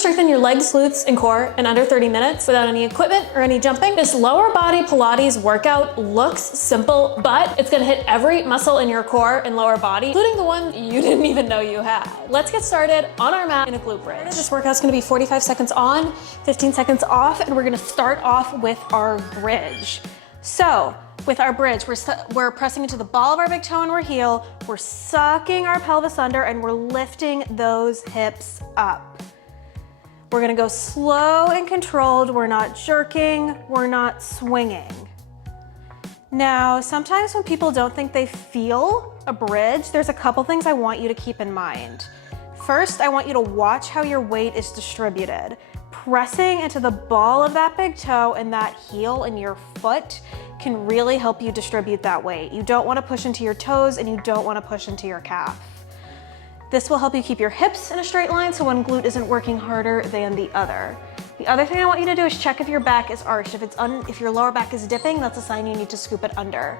strengthen your legs, glutes, and core in under 30 minutes without any equipment or any jumping. This lower body Pilates workout looks simple, but it's gonna hit every muscle in your core and lower body, including the one you didn't even know you had. Let's get started on our mat in a glute bridge. This workout's gonna be 45 seconds on, 15 seconds off, and we're gonna start off with our bridge. So, with our bridge, we're pressing into the ball of our big toe and our heel, we're sucking our pelvis under, and we're lifting those hips up. We're gonna go slow and controlled. We're not jerking, we're not swinging. Now, sometimes when people don't think they feel a bridge, there's a couple things I want you to keep in mind. First, I want you to watch how your weight is distributed. Pressing into the ball of that big toe and that heel in your foot can really help you distribute that weight. You don't want to push into your toes and you don't want to push into your calf. This will help you keep your hips in a straight line so one glute isn't working harder than the other. The other thing I want you to do is check if your back is arched. If your lower back is dipping, that's a sign you need to scoop it under.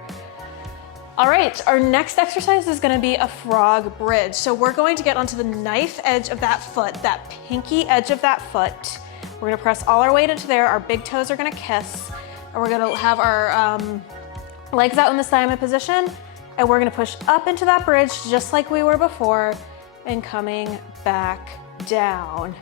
All right, our next exercise is gonna be a frog bridge. So we're going to get onto the knife edge of that foot, that pinky edge of that foot. We're gonna press all our weight into there. Our big toes are gonna kiss. And we're gonna have our legs out in the Simon position. And we're gonna push up into that bridge just like we were before and coming back down.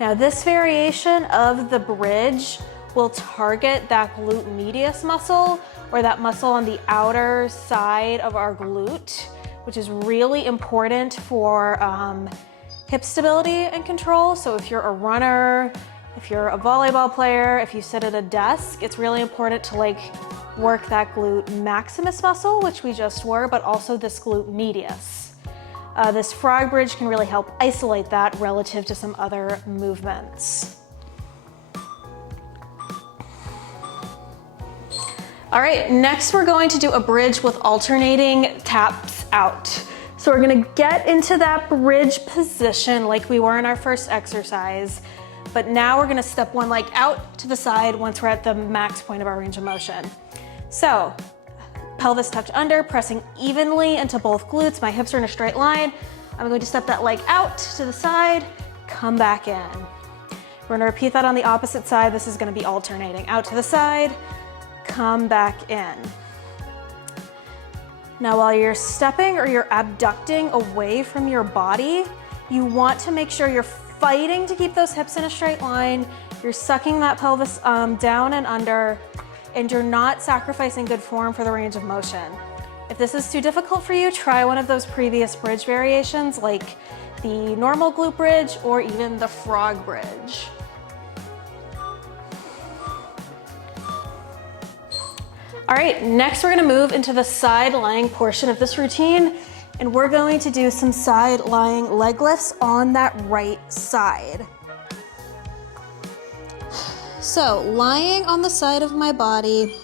Now this variation of the bridge will target that glute medius muscle, or that muscle on the outer side of our glute, which is really important for hip stability and control. So if you're a runner, if you're a volleyball player, if you sit at a desk, it's really important to work that glute maximus muscle, which we just were, but also this glute medius. This frog bridge can really help isolate that relative to some other movements. All right, next we're going to do a bridge with alternating taps out. So we're gonna get into that bridge position like we were in our first exercise, but now we're gonna step one leg out to the side once we're at the max point of our range of motion. So, pelvis tucked under, pressing evenly into both glutes. My hips are in a straight line. I'm going to step that leg out to the side, come back in. We're gonna repeat that on the opposite side. This is gonna be alternating. Out to the side, come back in. Now while you're stepping or you're abducting away from your body, you want to make sure you're fighting to keep those hips in a straight line. You're sucking that pelvis down and under, and you're not sacrificing good form for the range of motion. If this is too difficult for you, try one of those previous bridge variations like the normal glute bridge or even the frog bridge. All right, next we're gonna move into the side lying portion of this routine, and we're going to do some side lying leg lifts on that right side. So lying on the side of my body,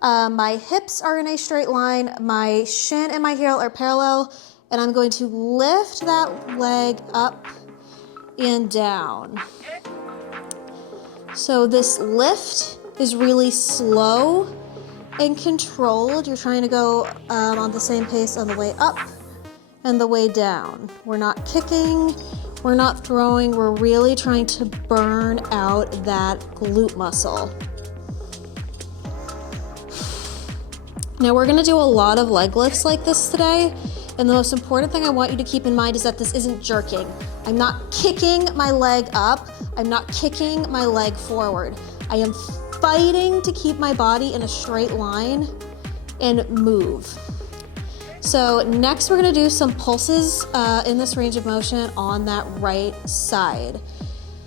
my hips are in a straight line, my shin and my heel are parallel, and I'm going to lift that leg up and down. So this lift is really slow and controlled. You're trying to go on the same pace on the way up and the way down. We're not kicking, we're not throwing, we're really trying to burn out that glute muscle. Now we're gonna do a lot of leg lifts like this today, and the most important thing I want you to keep in mind is that this isn't jerking. I'm not kicking my leg up, I'm not kicking my leg forward. I am fighting to keep my body in a straight line and move. So next we're gonna do some pulses in this range of motion on that right side.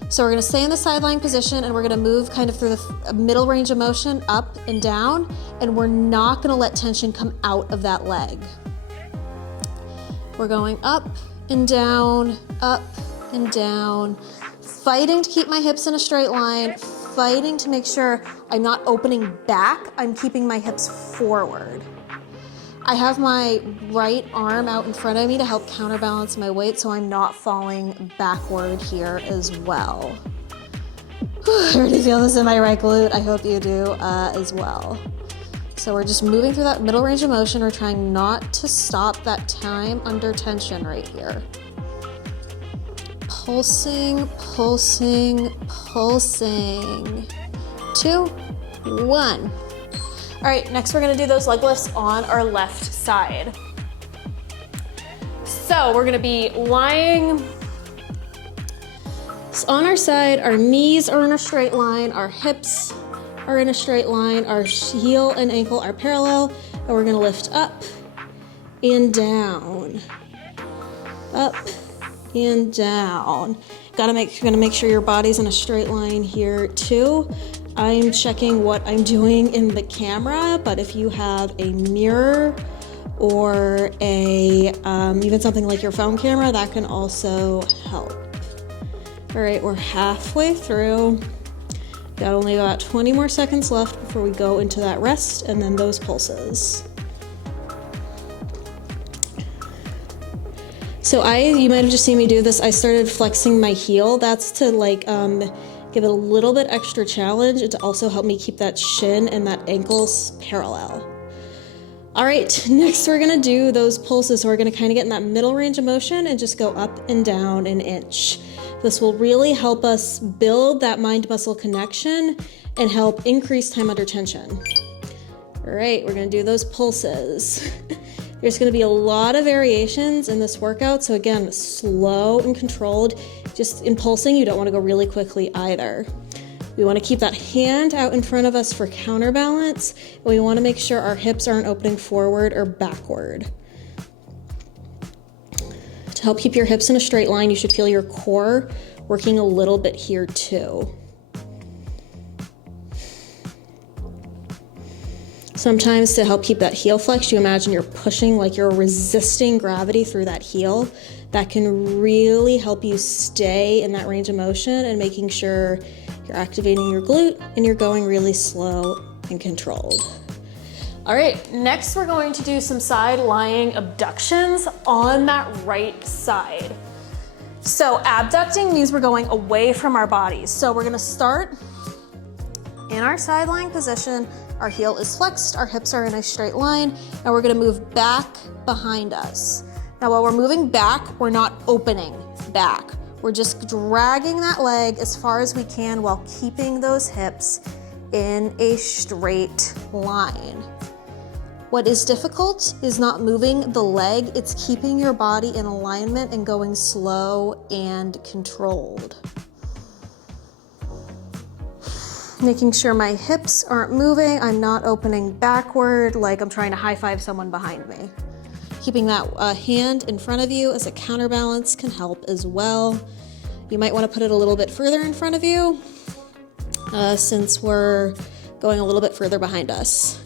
So we're gonna stay in the side lying position and we're gonna move kind of through the middle range of motion up and down, and we're not gonna let tension come out of that leg. We're going up and down, fighting to keep my hips in a straight line, fighting to make sure I'm not opening back, I'm keeping my hips forward. I have my right arm out in front of me to help counterbalance my weight so I'm not falling backward here as well. I already feel this in my right glute. I hope you do as well. So we're just moving through that middle range of motion. We're trying not to stop that time under tension right here. pulsing, pulsing, pulsing. 2, 1. All right, next we're gonna do those leg lifts on our left side. So we're gonna be lying on our side, our knees are in a straight line, our hips are in a straight line, our heel and ankle are parallel, and we're gonna lift up and down, up and down. Gonna make sure your body's in a straight line here too. I'm checking what I'm doing in the camera, but if you have a mirror or even something like your phone camera, that can also help. All right, we're halfway through. Got only about 20 more seconds left before we go into that rest and then those pulses. So you might have just seen me do this. I started flexing my heel. That's to give it a little bit extra challenge and to also help me keep that shin and that ankles parallel. All right, next we're gonna do those pulses. So we're gonna kind of get in that middle range of motion and just go up and down an inch. This will really help us build that mind-muscle connection and help increase time under tension. All right, we're gonna do those pulses. There's gonna be a lot of variations in this workout. So again, slow and controlled. Just in pulsing, you don't wanna go really quickly either. We wanna keep that hand out in front of us for counterbalance. And we wanna make sure our hips aren't opening forward or backward. To help keep your hips in a straight line, you should feel your core working a little bit here too. Sometimes to help keep that heel flexed, you imagine you're pushing like you're resisting gravity through that heel. That can really help you stay in that range of motion and making sure you're activating your glute and you're going really slow and controlled. All right, next we're going to do some side lying abductions on that right side. So abducting means we're going away from our bodies. So we're gonna start in our side lying position. Our heel is flexed, our hips are in a straight line, and we're gonna move back behind us. Now while we're moving back, we're not opening back. We're just dragging that leg as far as we can while keeping those hips in a straight line. What is difficult is not moving the leg, it's keeping your body in alignment and going slow and controlled. Making sure my hips aren't moving, I'm not opening backward like I'm trying to high five someone behind me. Keeping that hand in front of you as a counterbalance can help as well. You might want to put it a little bit further in front of you since we're going a little bit further behind us.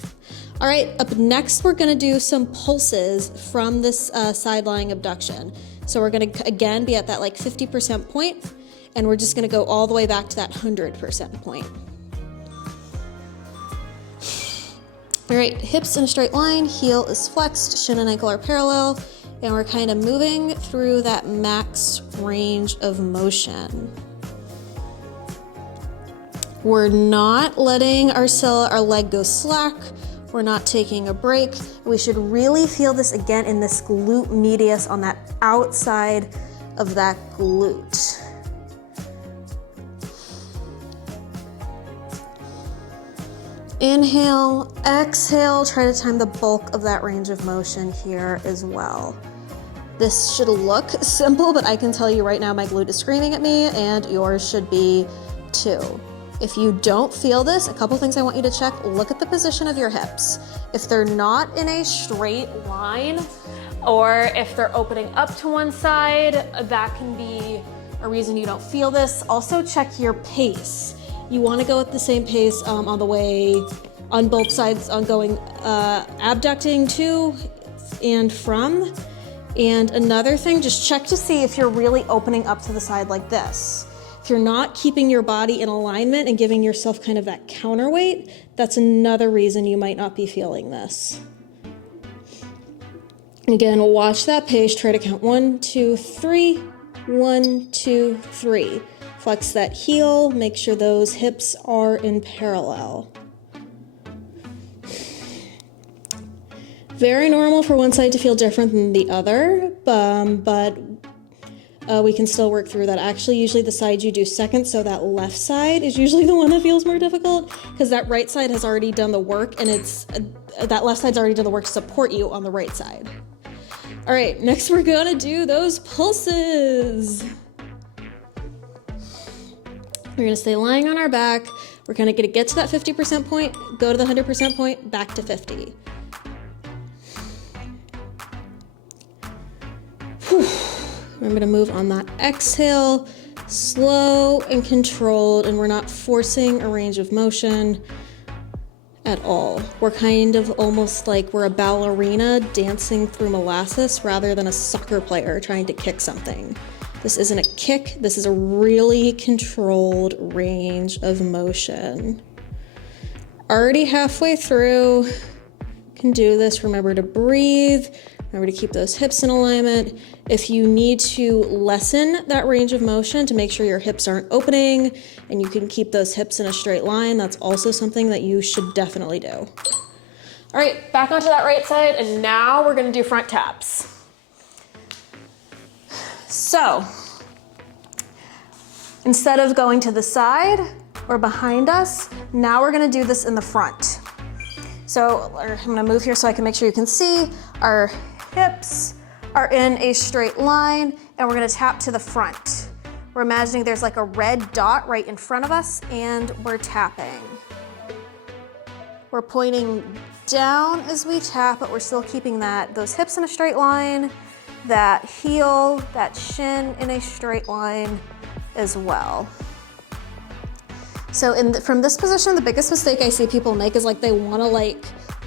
All right, up next, we're gonna do some pulses from this side lying abduction. So we're gonna, again, be at that like 50% point, and we're just gonna go all the way back to that 100% point. All right, hips in a straight line, heel is flexed, shin and ankle are parallel, and we're kind of moving through that max range of motion. We're not letting our leg go slack. We're not taking a break. We should really feel this again in this glute medius on that outside of that glute. Inhale, exhale, try to time the bulk of that range of motion here as well. This should look simple, but I can tell you right now my glute is screaming at me and yours should be too. If you don't feel this, a couple things I want you to check. Look at the position of your hips. If they're not in a straight line, or if they're opening up to one side, that can be a reason you don't feel this. Also check your pace. You want to go at the same pace on the way, on both sides, on going abducting to and from. And another thing, just check to see if you're really opening up to the side like this. If you're not keeping your body in alignment and giving yourself kind of that counterweight, that's another reason you might not be feeling this. Again, watch that pace. Try to count 1, 2, 3. 1, 2, 3. Flex that heel. Make sure those hips are in parallel. Very normal for one side to feel different than the other, but we can still work through that. Actually, usually the side you do second, so that left side is usually the one that feels more difficult because that right side has already done the work, and that left side's already done the work to support you on the right side. All right, next we're gonna do those pulses. We're gonna stay lying on our back. We're gonna get to that 50% point, go to the 100% point, back to 50. Whew. I'm gonna move on that exhale, slow and controlled, and we're not forcing a range of motion at all. We're kind of almost like we're a ballerina dancing through molasses rather than a soccer player trying to kick something. This isn't a kick, this is a really controlled range of motion. Already halfway through, can do this. Remember to breathe, remember to keep those hips in alignment. If you need to lessen that range of motion to make sure your hips aren't opening and you can keep those hips in a straight line, that's also something that you should definitely do. All right, back onto that right side, and now we're gonna do front taps. So, instead of going to the side or behind us, now we're gonna do this in the front. So I'm gonna move here so I can make sure you can see. Our hips are in a straight line, and we're gonna tap to the front. We're imagining there's like a red dot right in front of us, and we're tapping. We're pointing down as we tap, but we're still keeping those hips in a straight line, that heel, that shin in a straight line as well. So from this position, the biggest mistake I see people make is like they wanna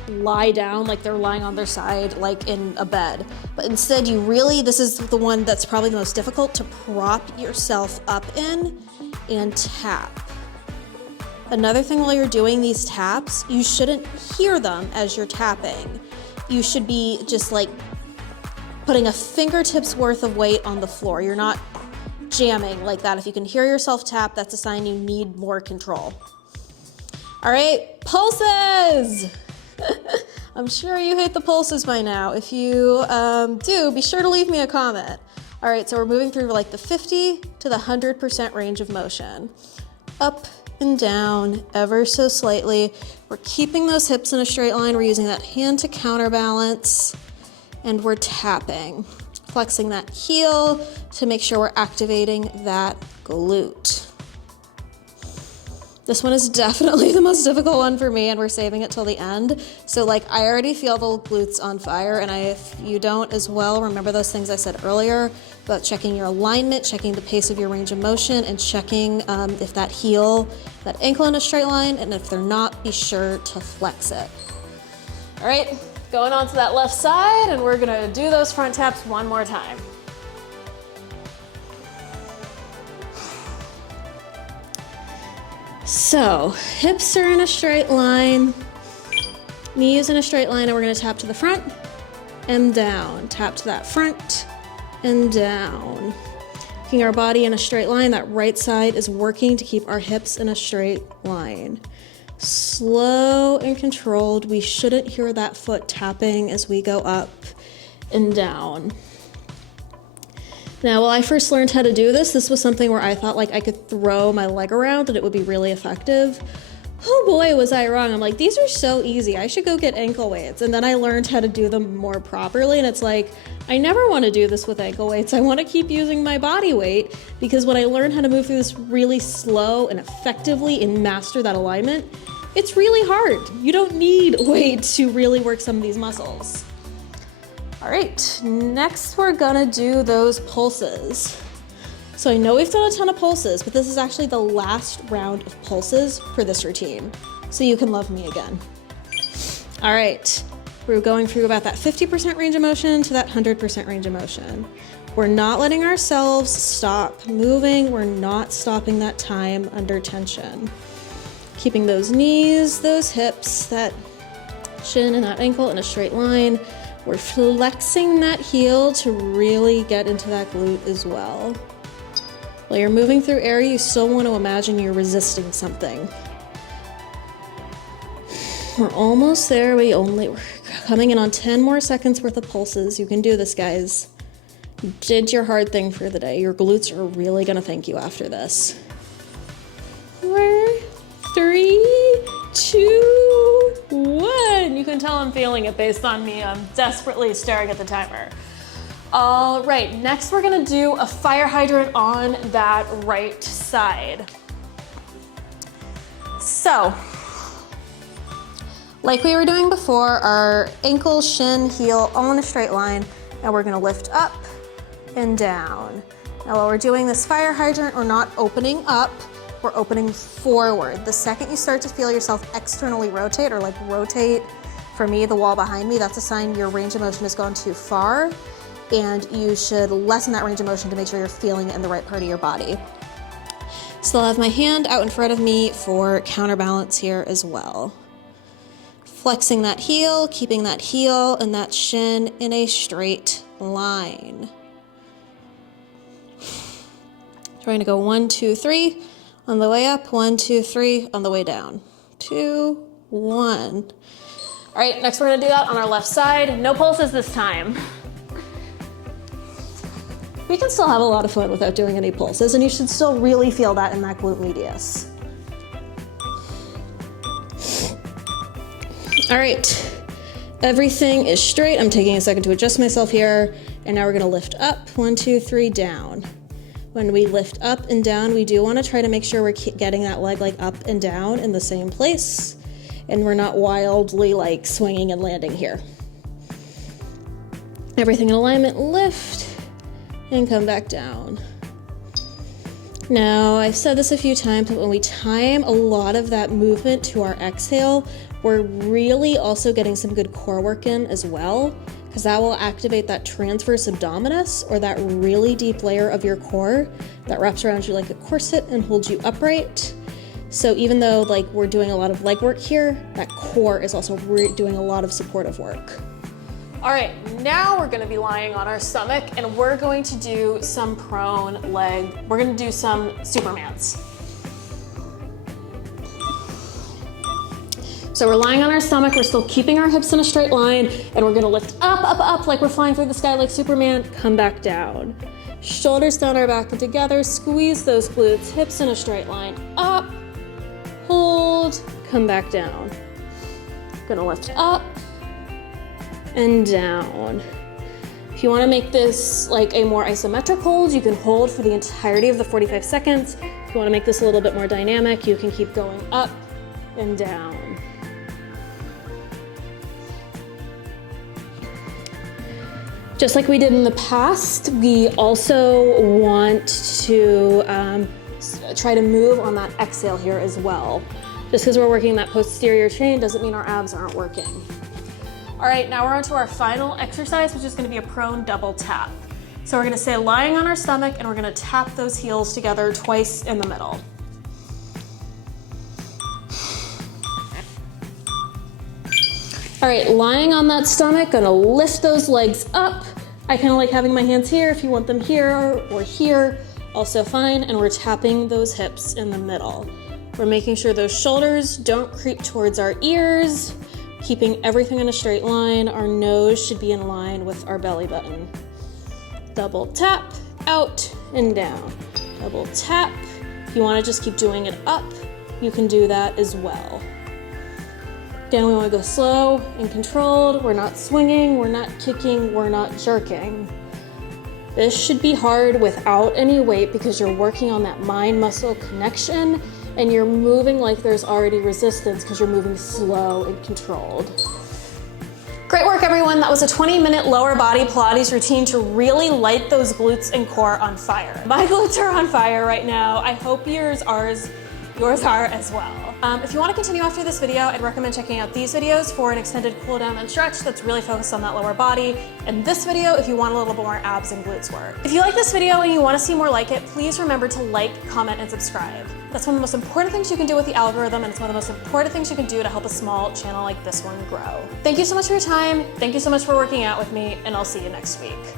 lie down like they're lying on their side like in a bed. But instead this is the one that's probably the most difficult to prop yourself up in and tap. Another thing while you're doing these taps, you shouldn't hear them as you're tapping. You should be just like putting a fingertip's worth of weight on the floor. You're not jamming like that. If you can hear yourself tap, that's a sign you need more control. All right, pulses. I'm sure you hate the pulses by now. If you do, be sure to leave me a comment. All right, so we're moving through like the 50 to the 100% range of motion. Up and down ever so slightly. We're keeping those hips in a straight line. We're using that hand to counterbalance, and we're tapping. Flexing that heel to make sure we're activating that glute. This one is definitely the most difficult one for me, and we're saving it till the end. So like I already feel the glutes on fire, and if you don't as well, remember those things I said earlier about checking your alignment, checking the pace of your range of motion, and checking if that heel, that ankle in a straight line, and if they're not, be sure to flex it. All right, going on to that left side, and we're gonna do those front taps one more time. So, hips are in a straight line, knees in a straight line, and we're gonna tap to the front and down. Tap to that front and down. Keeping our body in a straight line, that right side is working to keep our hips in a straight line. Slow and controlled. We shouldn't hear that foot tapping as we go up and down. Now, while I first learned how to do this was something where I thought like I could throw my leg around and it would be really effective. Oh boy, was I wrong. I'm like, these are so easy. I should go get ankle weights. And then I learned how to do them more properly. And it's like, I never want to do this with ankle weights. I want to keep using my body weight, because when I learned how to move through this really slow and effectively and master that alignment, it's really hard. You don't need weight to really work some of these muscles. All right, next we're gonna do those pulses. So I know we've done a ton of pulses, but this is actually the last round of pulses for this routine, so you can love me again. All right, we're going through about that 50% range of motion to that 100% range of motion. We're not letting ourselves stop moving. We're not stopping that time under tension. Keeping those knees, those hips, that shin and that ankle in a straight line. We're flexing that heel to really get into that glute as well. While you're moving through air, you still want to imagine you're resisting something. We're almost there. We're coming in on 10 more seconds worth of pulses. You can do this, guys. did your hard thing for the day. Your glutes are really gonna thank you after this. 4, 3, 2, 1. You can tell I'm feeling it based on me desperately staring at the timer. All right, next we're gonna do a fire hydrant on that right side. So, like we were doing before, our ankle, shin, heel, all in a straight line, and we're gonna lift up and down. Now while we're doing this fire hydrant, we're not opening up, we're opening forward. The second you start to feel yourself externally rotate, or like rotate, for me, the wall behind me, that's a sign your range of motion has gone too far, and you should lessen that range of motion to make sure you're feeling it in the right part of your body. Still have my hand out in front of me for counterbalance here as well. Flexing that heel, keeping that heel and that shin in a straight line. Trying to go 1, 2, 3 on the way up, 1, 2, 3 on the way down. 2, 1. All right, next we're gonna do that on our left side. No pulses this time. We can still have a lot of fun without doing any pulses, and you should still really feel that in that glute medius. All right, everything is straight. I'm taking a second to adjust myself here, and now we're gonna lift up, 1, 2, 3, down. When we lift up and down, we do wanna try to make sure we're getting that leg like up and down in the same place, and we're not wildly like swinging and landing here. Everything in alignment, lift, and come back down. Now, I've said this a few times, but when we time a lot of that movement to our exhale, we're really also getting some good core work in as well, because that will activate that transverse abdominis, or that really deep layer of your core that wraps around you like a corset and holds you upright. So even though like we're doing a lot of leg work here, that core is also doing a lot of supportive work. All right, now we're gonna be lying on our stomach and we're going to do some prone leg. We're gonna do some Supermans. So we're lying on our stomach, we're still keeping our hips in a straight line, and we're gonna lift up, up, up, like we're flying through the sky like Superman, come back down. Shoulders down our back and together, squeeze those glutes, hips in a straight line, up, hold, come back down. Gonna lift up, and down. If you want to make this like a more isometric hold, you can hold for the entirety of the 45 seconds. If you want to make this a little bit more dynamic, you can keep going up and down. Just like we did in the past, we also want to try to move on that exhale here as well. Just because we're working that posterior chain doesn't mean our abs aren't working. All right, now we're on to our final exercise, which is gonna be a prone double tap. So we're gonna stay lying on our stomach and we're gonna tap those heels together twice in the middle. All right, lying on that stomach, gonna lift those legs up. I kind of like having my hands here. If you want them here or here, also fine. And we're tapping those hips in the middle. We're making sure those shoulders don't creep towards our ears. Keeping everything in a straight line. Our nose should be in line with our belly button. Double tap, out and down. Double tap. If you want to just keep doing it up, you can do that as well. Again, we want to go slow and controlled. We're not swinging, we're not kicking, we're not jerking. This should be hard without any weight because you're working on that mind-muscle connection, and you're moving like there's already resistance because you're moving slow and controlled. Great work, everyone. That was a 20-minute lower body Pilates routine to really light those glutes and core on fire. My glutes are on fire right now. I hope yours are as well. If you want to continue after this video, I'd recommend checking out these videos for an extended cool down and stretch that's really focused on that lower body, and this video if you want a little bit more abs and glutes work. If you like this video and you want to see more like it, please remember to like, comment, and subscribe. That's one of the most important things you can do with the algorithm, and it's one of the most important things you can do to help a small channel like this one grow. Thank you so much for your time. Thank you so much for working out with me, and I'll see you next week.